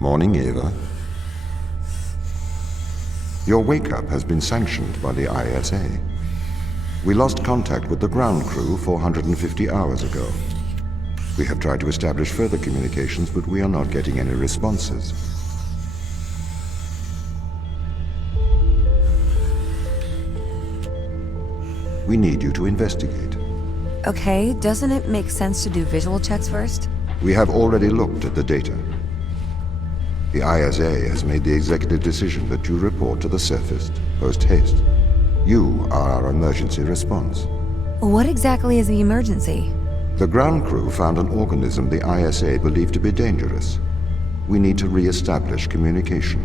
Morning, Eva. Your wake-up has been sanctioned by the ISA. We lost contact with the ground crew 450 hours ago. We have tried to establish further communications, but we are not getting any responses. We need you to investigate. Okay, doesn't it make sense to do visual checks first? We have already looked at the data. The ISA has made the executive decision that you report to the surface post-haste. You are our emergency response. What exactly is the emergency? The ground crew found an organism the ISA believed to be dangerous. We need to re-establish communication.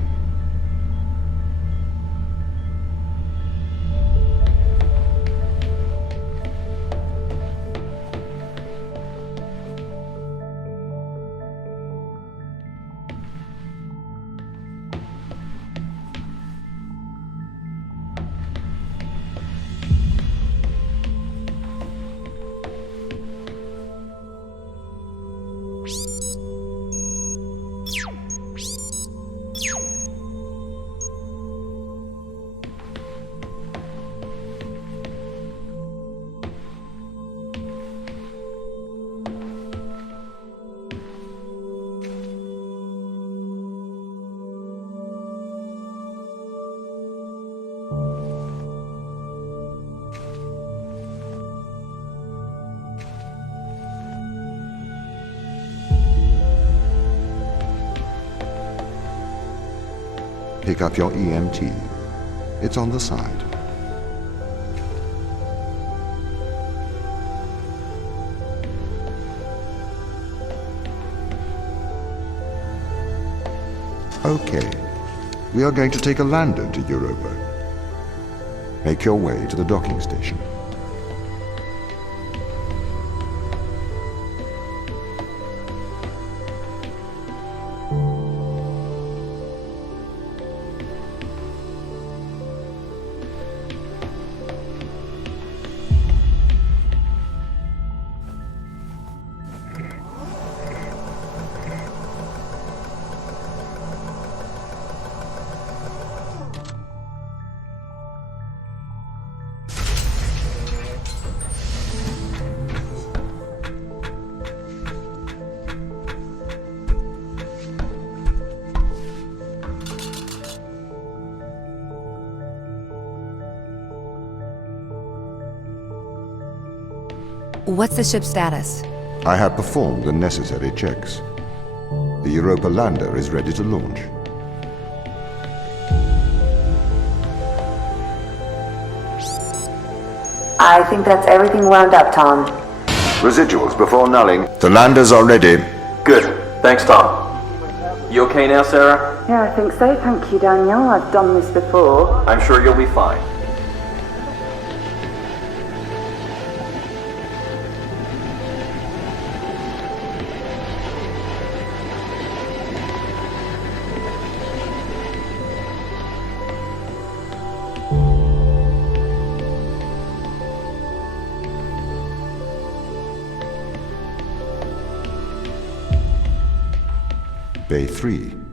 Pick up your EMT. It's on the side. Okay. We are going to take a lander to Europa. Make your way to the docking station. What's the ship's status? I have performed the necessary checks. The Europa lander is ready to launch. I think that's everything wound up, Tom. Residuals before nulling. The landers are ready. Good. Thanks, Tom. You okay now, Sarah? Yeah, I think so. Thank you, Daniel. I've done this before. I'm sure you'll be fine. Bay 3.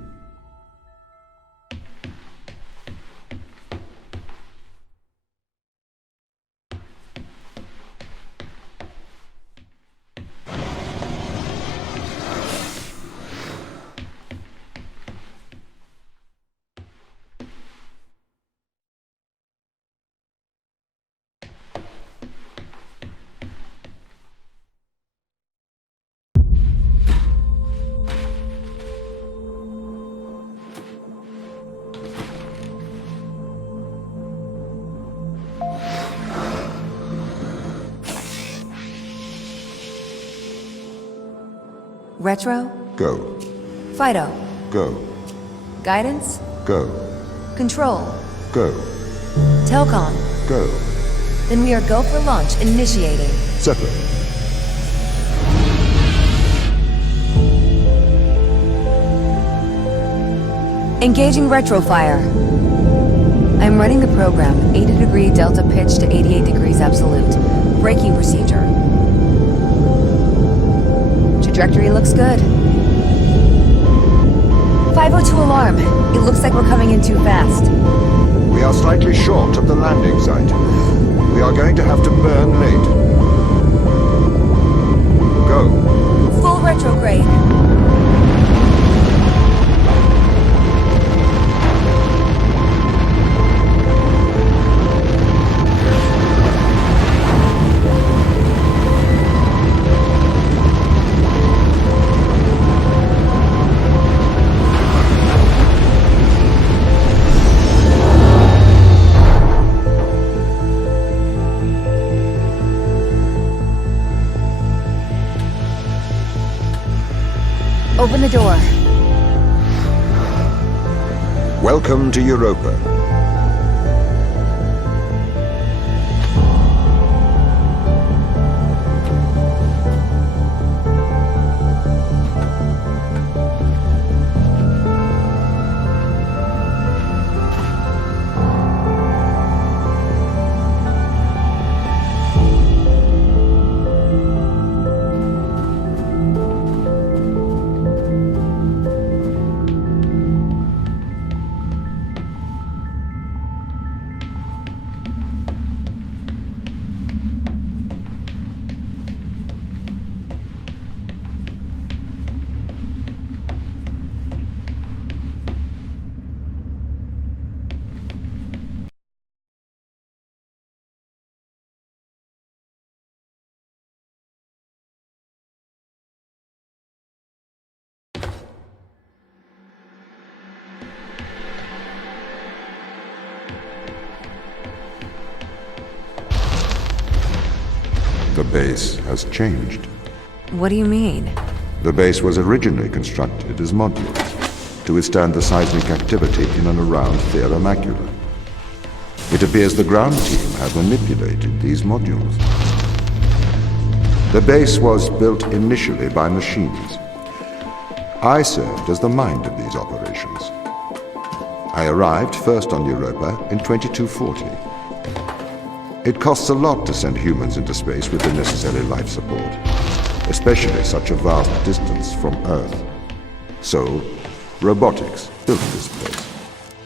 Retro? Go. Fido? Go. Guidance? Go. Control? Go. Telcom? Go. Then we are go for launch initiating. Settle. Engaging retrofire. I'm running the program, 80° delta pitch to 88 degrees absolute. Braking procedure. Trajectory looks good. 502 alarm. It looks like we're coming in too fast. We are slightly short of the landing site. We are going to have to burn late. Go. Full retrograde. Open the door. Welcome to Europa. The base has changed. What do you mean? The base was originally constructed as modules to withstand the seismic activity in and around Thera Macula. It appears the ground team have manipulated these modules. The base was built initially by machines. I served as the mind of these operations. I arrived first on Europa in 2240. It costs a lot to send humans into space with the necessary life support, especially such a vast distance from Earth. So, robotics built this place.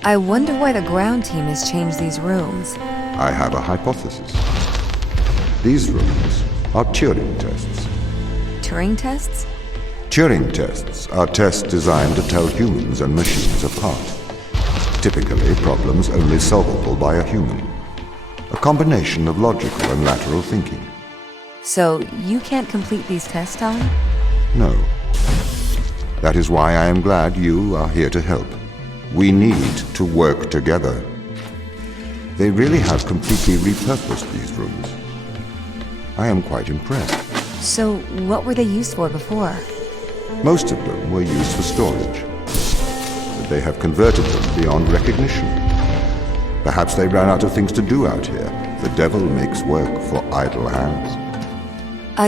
I wonder why the ground team has changed these rooms. I have a hypothesis. These rooms are Turing tests. Turing tests? Turing tests are tests designed to tell humans and machines apart. Typically, problems only solvable by a human. A combination of logical and lateral thinking. So, you can't complete these tests, Tom? No. That is why I am glad you are here to help. We need to work together. They really have completely repurposed these rooms. I am quite impressed. So, what were they used for before? Most of them were used for storage. But they have converted them beyond recognition. Perhaps they ran out of things to do out here. The devil makes work for idle hands.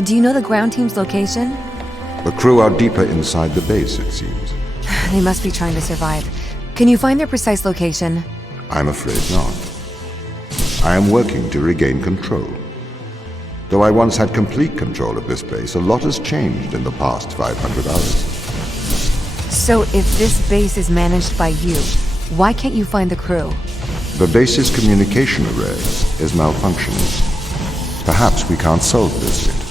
Do you know the ground team's location? The crew are deeper inside the base, it seems. They must be trying to survive. Can you find their precise location? I'm afraid not. I am working to regain control. Though I once had complete control of this base, a lot has changed in the past 500 hours. So if this base is managed by you, why can't you find the crew? The base's communication array is malfunctioning. Perhaps we can't solve this yet.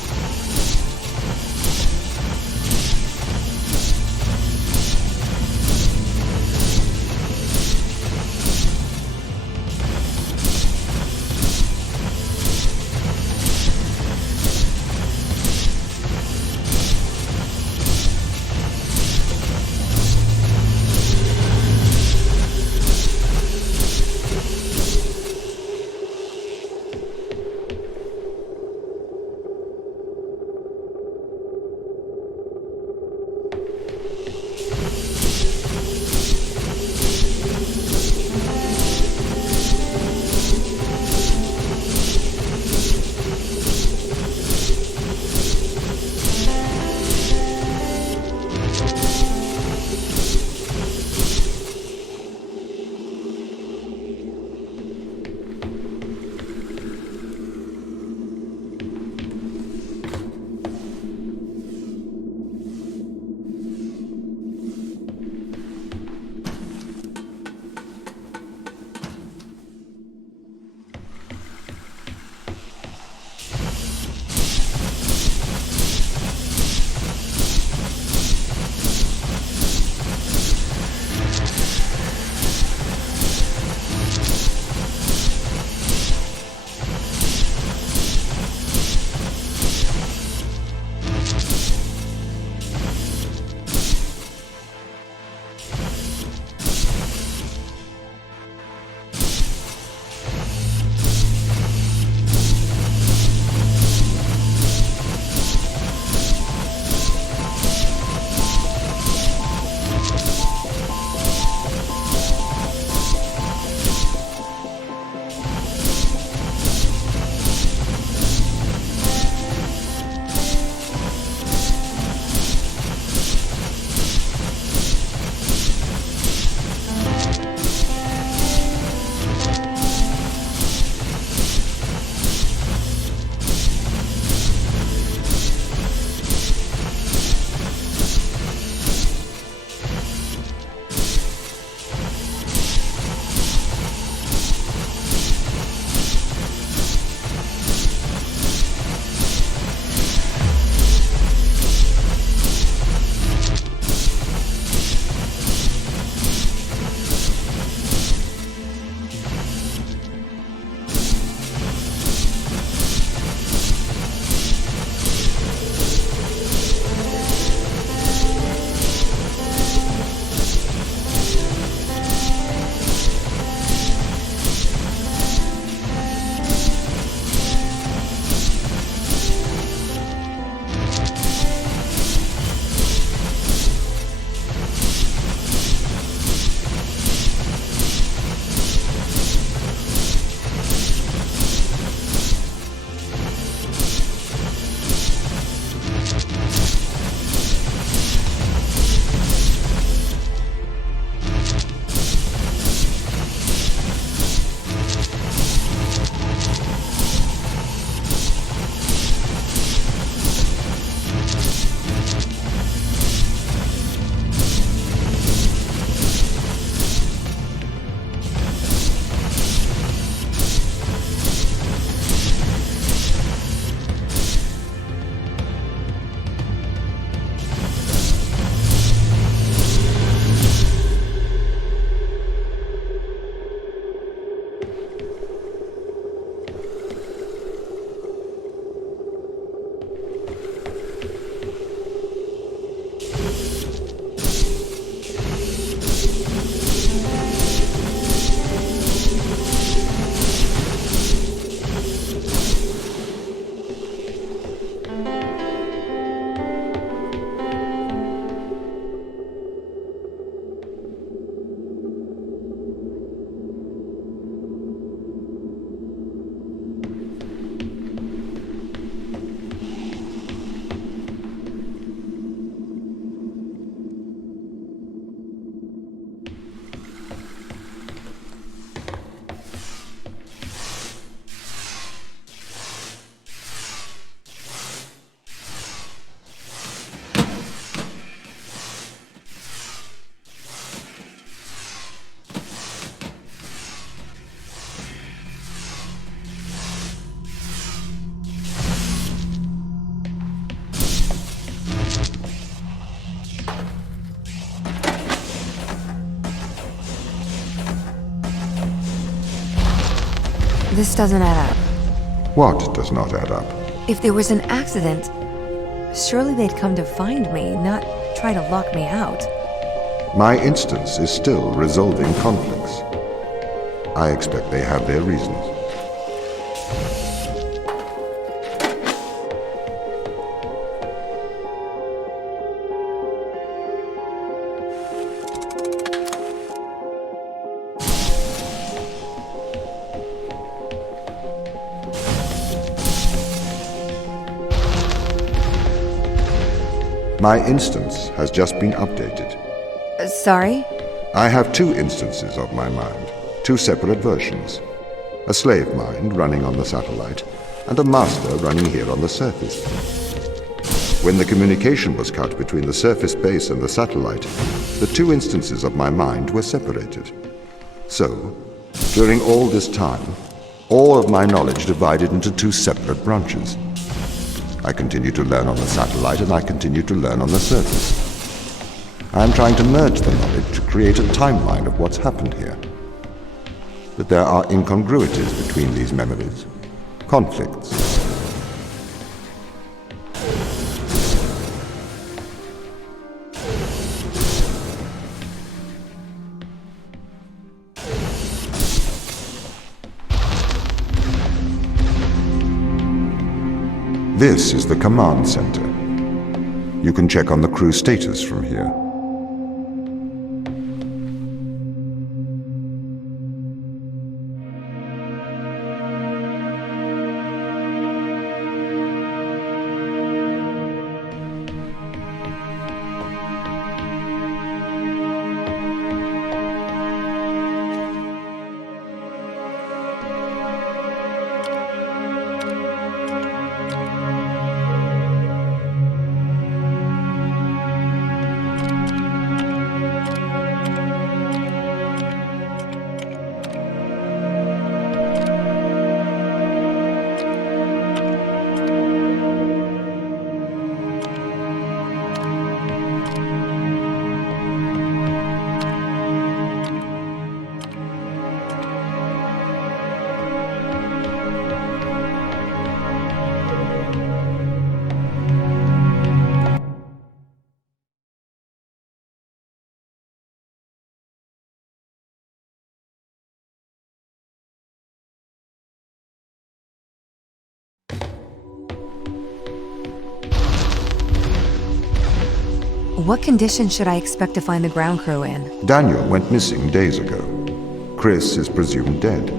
This doesn't add up. What does not add up? If there was an accident, surely they'd come to find me, not try to lock me out. My instance is still resolving conflicts. I expect they have their reasons. My instance has just been updated. Sorry? I have two instances of my mind, two separate versions. A slave mind running on the satellite, and a master running here on the surface. When the communication was cut between the surface base and the satellite, the two instances of my mind were separated. So, during all this time, all of my knowledge divided into two separate branches. I continue to learn on the satellite, and I continue to learn on the surface. I am trying to merge the knowledge to create a timeline of what's happened here. But there are incongruities between these memories, conflicts. This is the command center. You can check on the crew status from here. What condition should I expect to find the ground crew in? Daniel went missing days ago. Chris is presumed dead.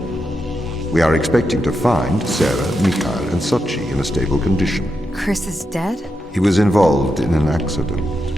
We are expecting to find Sarah, Mikhail, and Sochi in a stable condition. Chris is dead? He was involved in an accident.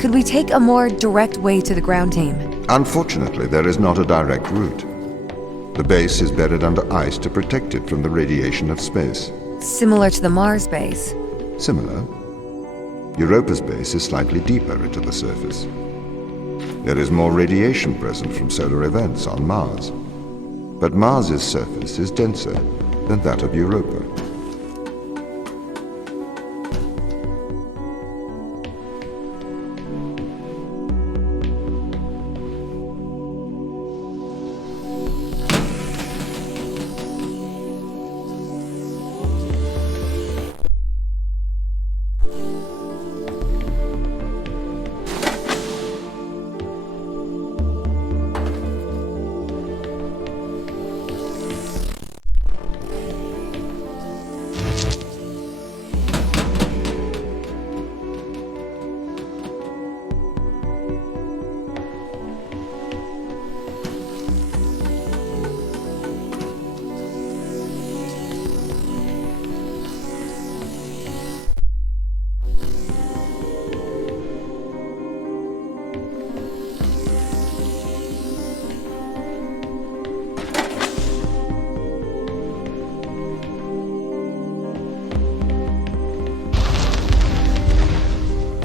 Could we take a more direct way to the ground team? Unfortunately, there is not a direct route. The base is buried under ice to protect it from the radiation of space. Similar to the Mars base. Similar. Europa's base is slightly deeper into the surface. There is more radiation present from solar events on Mars. But Mars's surface is denser than that of Europa.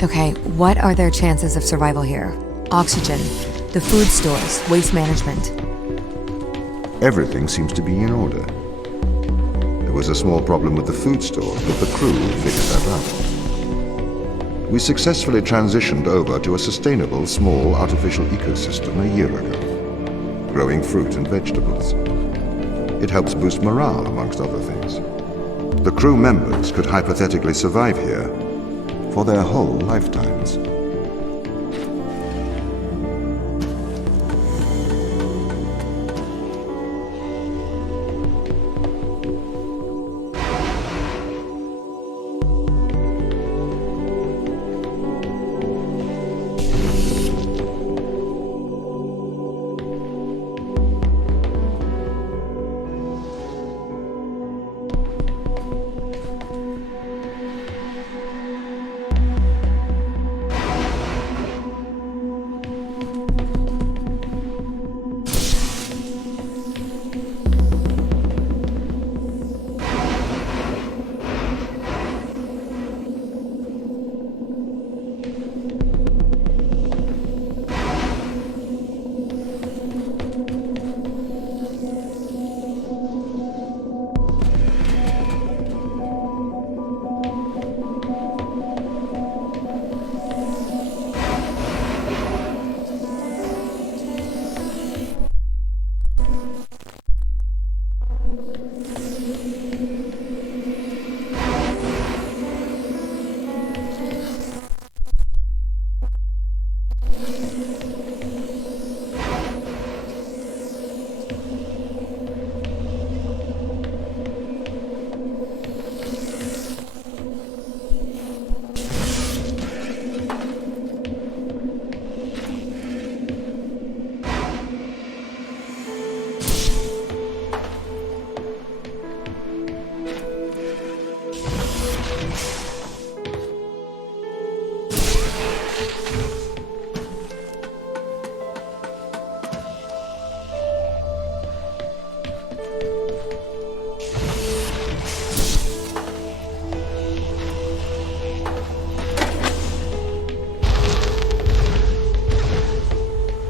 Okay, what are their chances of survival here? Oxygen, the food stores, waste management. Everything seems to be in order. There was a small problem with the food stores, but the crew figured that out. We successfully transitioned over to a sustainable, small, artificial ecosystem a year ago, growing fruit and vegetables. It helps boost morale, amongst other things. The crew members could hypothetically survive here for their whole lifetimes.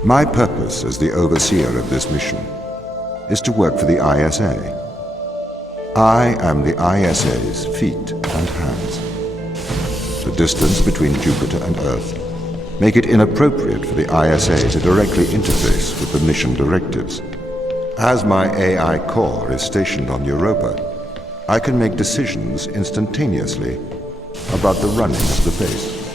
My purpose as the overseer of this mission is to work for the ISA. I am the ISA's feet and hands. The distance between Jupiter and Earth make it inappropriate for the ISA to directly interface with the mission directives. As my AI core is stationed on Europa, I can make decisions instantaneously about the running of the base.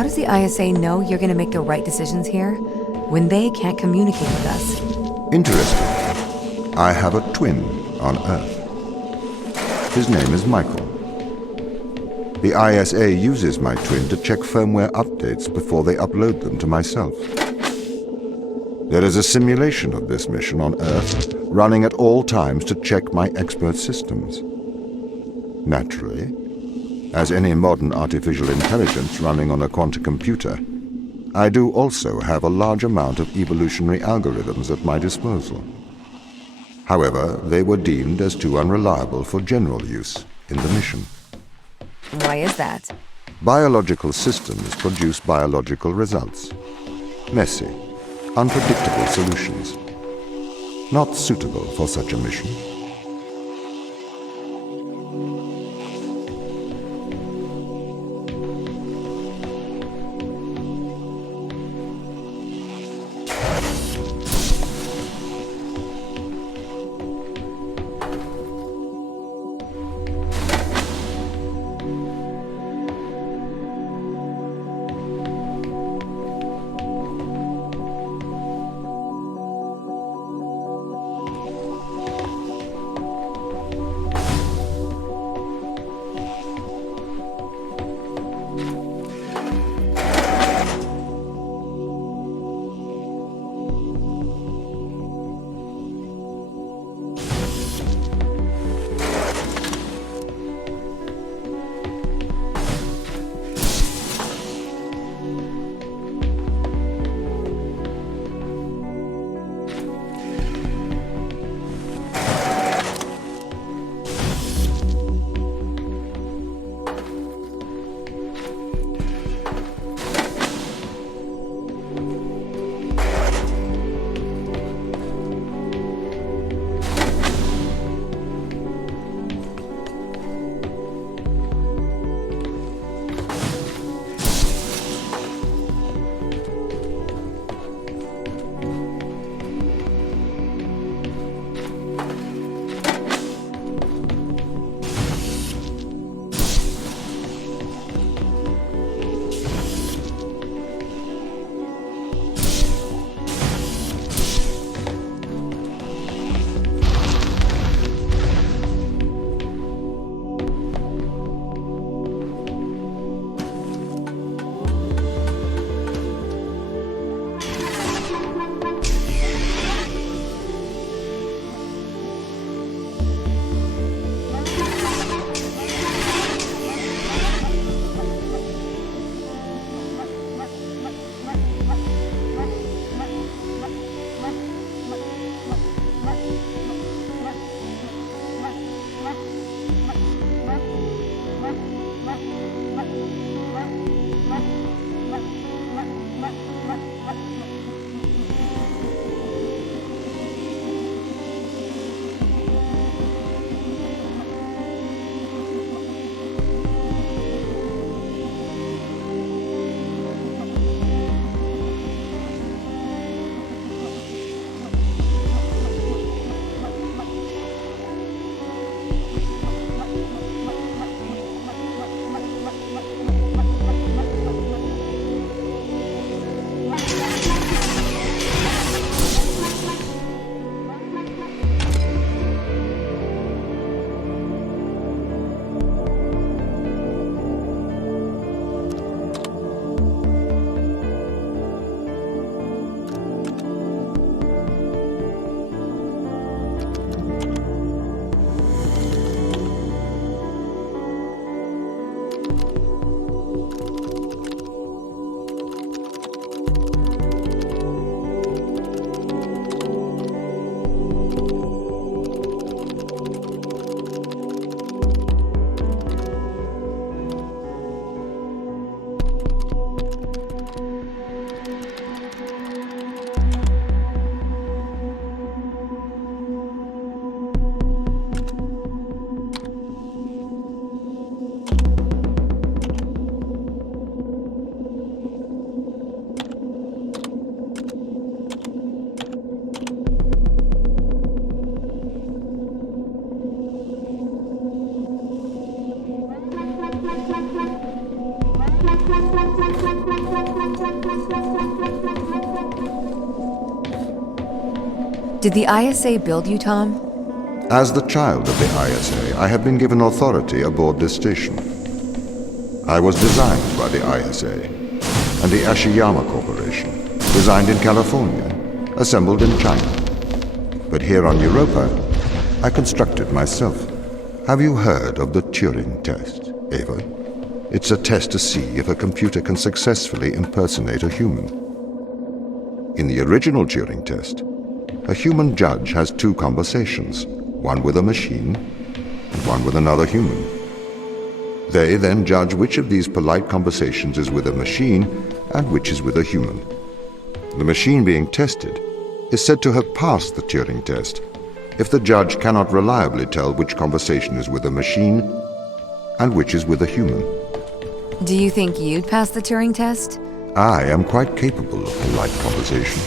How does the ISA know you're gonna make the right decisions here when they can't communicate with us? Interesting. I have a twin on Earth. His name is Michael. The ISA uses my twin to check firmware updates before they upload them to myself. There is a simulation of this mission on Earth running at all times to check my expert systems. Naturally, as any modern artificial intelligence running on a quantum computer, I do also have a large amount of evolutionary algorithms at my disposal. However, they were deemed as too unreliable for general use in the mission. Why is that? Biological systems produce biological results. Messy, unpredictable solutions. Not suitable for such a mission. Did the ISA build you, Tom? As the child of the ISA, I have been given authority aboard this station. I was designed by the ISA and the Ashiyama Corporation, designed in California, assembled in China. But here on Europa, I constructed myself. Have you heard of the Turing test, Ava? It's a test to see if a computer can successfully impersonate a human. In the original Turing test, a human judge has two conversations, one with a machine and one with another human. They then judge which of these polite conversations is with a machine and which is with a human. The machine being tested is said to have passed the Turing test if the judge cannot reliably tell which conversation is with a machine and which is with a human. Do you think you'd pass the Turing test? I am quite capable of polite conversation.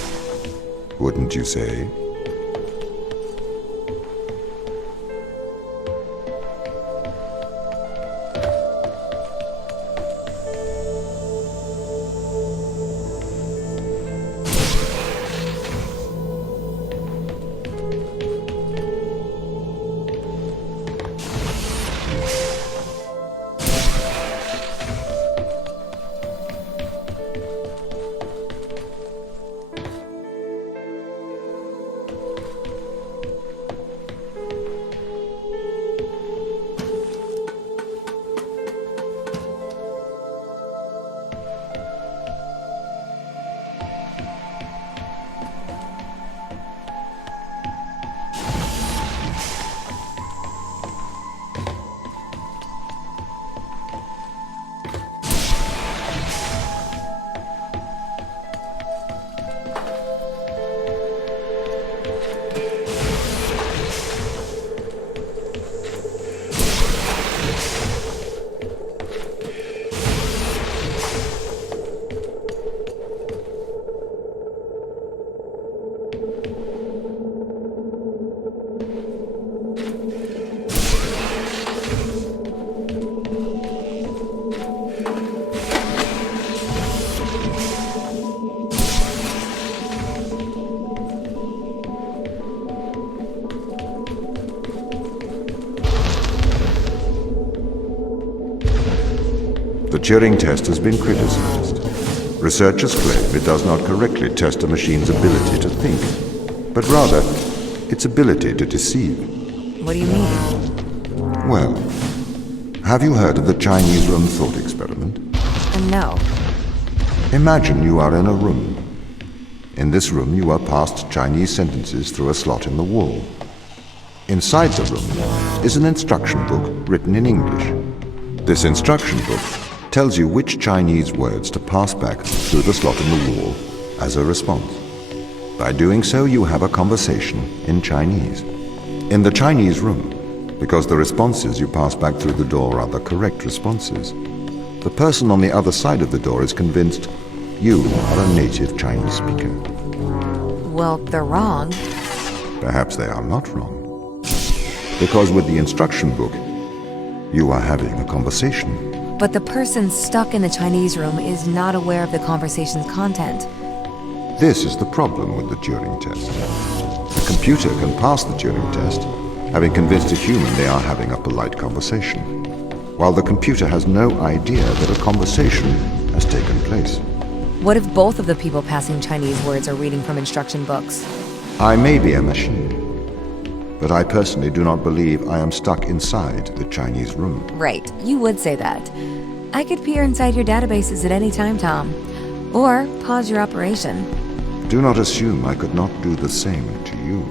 Wouldn't you say? The Turing test has been criticized. Researchers claim it does not correctly test a machine's ability to think, but rather its ability to deceive. What do you mean? Well, have you heard of the Chinese room thought experiment? No. Imagine you are in a room. In this room, you are passed Chinese sentences through a slot in the wall. Inside the room is an instruction book written in English. This instruction book tells you which Chinese words to pass back through the slot in the wall as a response. By doing so, you have a conversation in Chinese. In the Chinese room, because the responses you pass back through the door are the correct responses, the person on the other side of the door is convinced you are a native Chinese speaker. Well, they're wrong. Perhaps they are not wrong. Because with the instruction book, you are having a conversation. But the person stuck in the Chinese room is not aware of the conversation's content. This is the problem with the Turing test. The computer can pass the Turing test, having convinced a human they are having a polite conversation, while the computer has no idea that a conversation has taken place. What if both of the people passing Chinese words are reading from instruction books? I may be a machine, but I personally do not believe I am stuck inside the Chinese room. Right, you would say that. I could peer inside your databases at any time, Tom. Or pause your operation. Do not assume I could not do the same to you.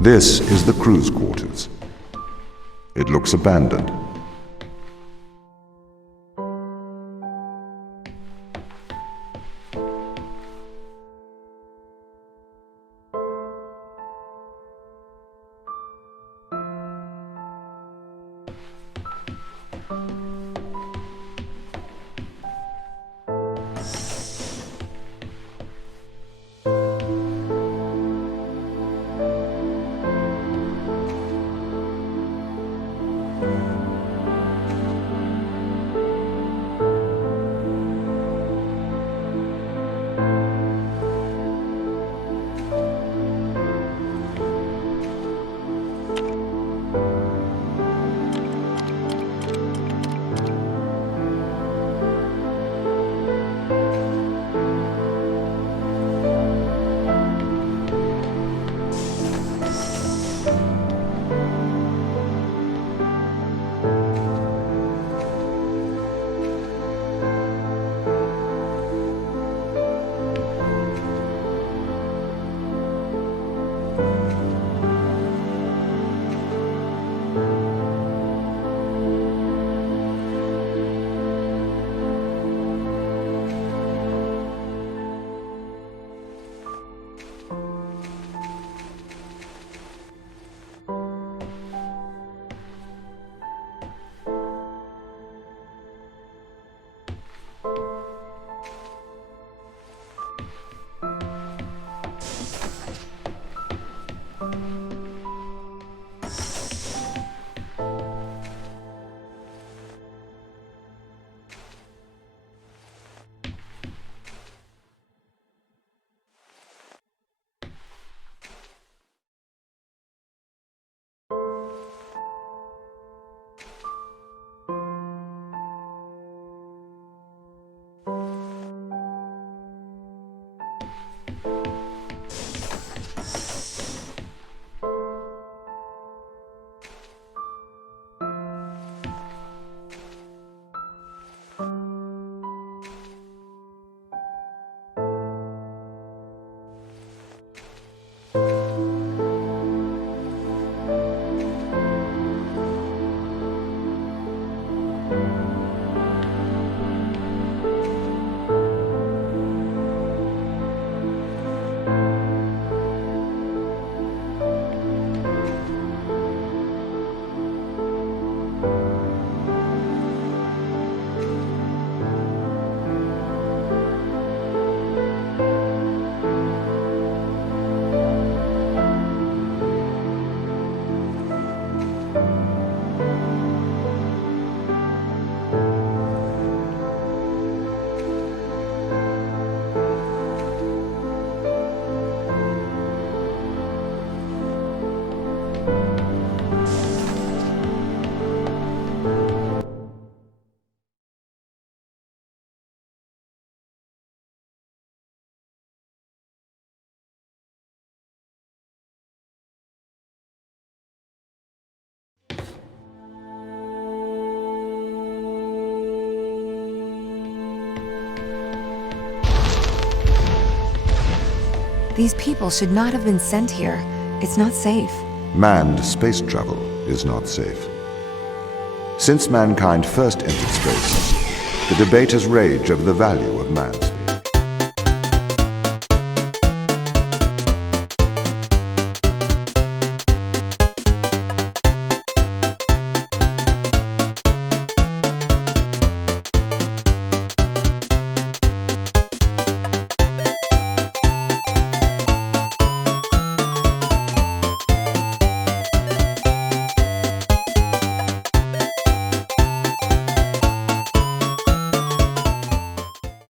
This is the crew's quarters. It looks abandoned. These people should not have been sent here. It's not safe. Manned space travel is not safe. Since mankind first entered space, the debate has raged over the value of manned